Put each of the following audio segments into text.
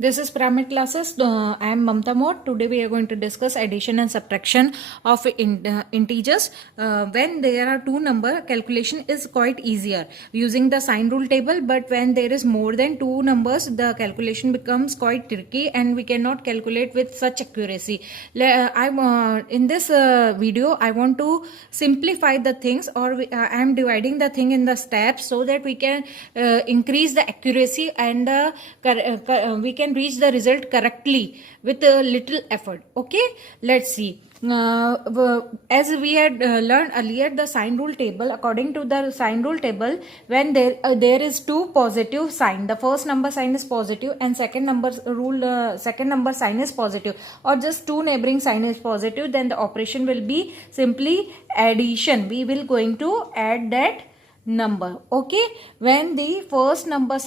This is Pyramid Classes. I am Mamta Mode. Today we are going to discuss addition and subtraction of integers. When there are two number, calculation is quite easier using the sign rule table. But when there is more than two numbers, the calculation becomes quite tricky and we cannot calculate with such accuracy. In this video, I want to simplify the things, or I am dividing the thing in the steps so that we can increase the accuracy and we can reach the result correctly with a little effort. Okay, let's see. As we had learned earlier, the sign rule table, according to the sign rule table, when there is two positive sign, the first number sign is positive and second number sign is positive, or just two neighboring sign is positive, then the operation will be simply addition. We will going to add that number. Okay, when the first number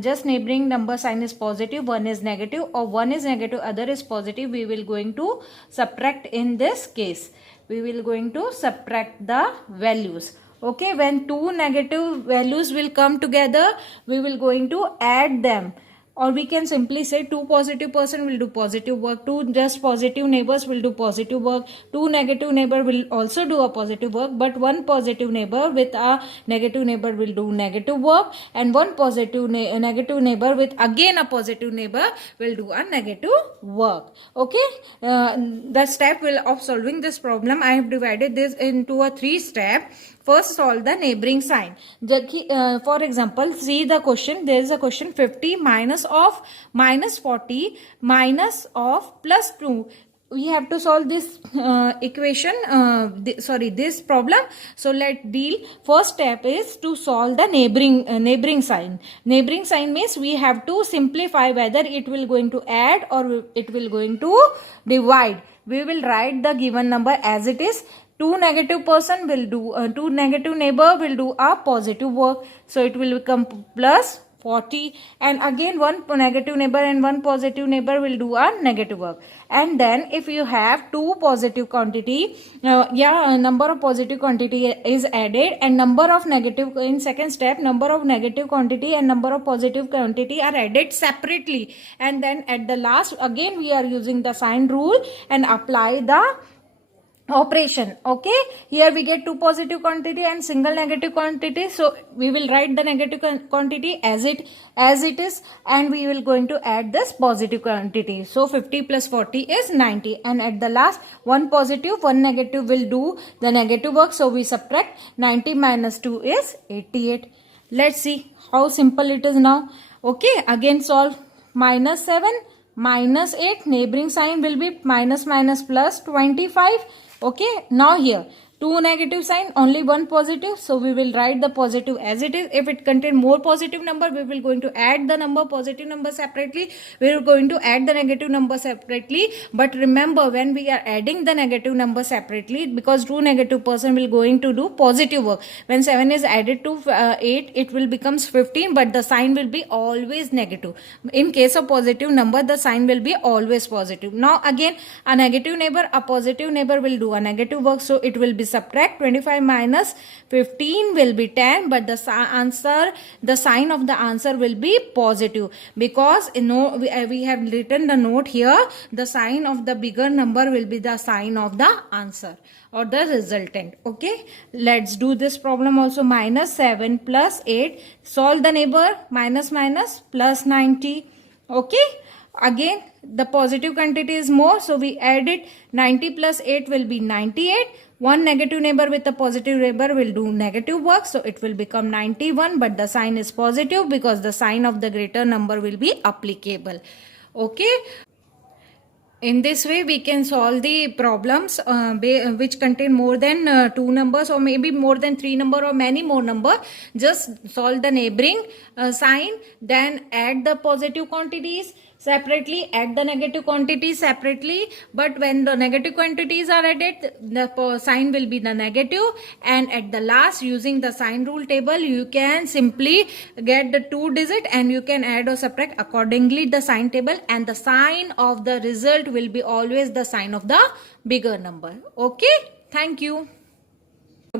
just neighboring number sign is positive, one is negative, or one is negative, other is positive, we will going to subtract. In this case we will going to subtract the values. Okay, when two negative values will come together, we will going to add them, or we can simply say two positive person will do positive work, two just positive neighbors will do positive work, two negative neighbor will also do a positive work, but one positive neighbor with a negative neighbor will do negative work, and one positive negative neighbor with again a positive neighbor will do a negative work. Okay, the step of solving this problem, I have divided this into a 3 step. First, solve the neighboring sign. For example, see the question. There is a question: 50 minus of minus 40 minus of plus 2. We have to solve this equation, this problem. So let's deal. First step is to solve the neighboring sign. Neighboring sign means we have to simplify whether it will going to add or it will going to divide. We will write the given number as it is. Two negative person will do two negative neighbor will do a positive work, so it will become plus 40, and again one negative neighbor and one positive neighbor will do a negative work. And then if you have two positive quantity, number of positive quantity is added, and number of negative, in second step, number of negative quantity and number of positive quantity are added separately, and then at the last again we are using the sign rule and apply the operation. Okay, here we get two positive quantity and single negative quantity, so we will write the negative quantity as it is, and we will going to add this positive quantity. So 50 plus 40 is 90, and at the last one positive one negative will do the negative work, so we subtract. 90 minus 2 is 88. Let's see how simple it is now. Okay, again solve. Minus 7 minus 8, neighboring sign will be minus minus plus 25. Okay, now here two negative sign, only one positive, so we will write the positive as it is. If it contain more positive number, we will going to add the number positive number separately, we are going to add the negative number separately. But remember, when we are adding the negative number separately, because two negative person will going to do positive work, when 7 is added to 8, it will becomes 15, but the sign will be always negative. In case of positive number, the sign will be always positive. Now again, a negative neighbor, a positive neighbor will do a negative work, so it will be subtract. 25 minus 15 will be 10, but the sign of the answer will be positive, because we have written the note here, the sign of the bigger number will be the sign of the answer or the resultant. Okay, let's do this problem also. Minus 7 plus 8, solve the neighbor, minus minus plus 90. Okay, again the positive quantity is more, so we add it. 90 plus 8 will be 98. One negative neighbor with a positive neighbor will do negative work, so it will become 91, but the sign is positive because the sign of the greater number will be applicable. Okay, in this way we can solve the problems which contain more than two numbers, or maybe more than three number, or many more number. Just solve the neighboring sign, then add the positive quantities separately, add the negative quantities separately. But when the negative quantities are added, the sign will be the negative, and at the last, using the sign rule table, you can simply get the 2 digit and you can add or subtract accordingly the sign table, and the sign of the result will be always the sign of the bigger number. Okay, thank you.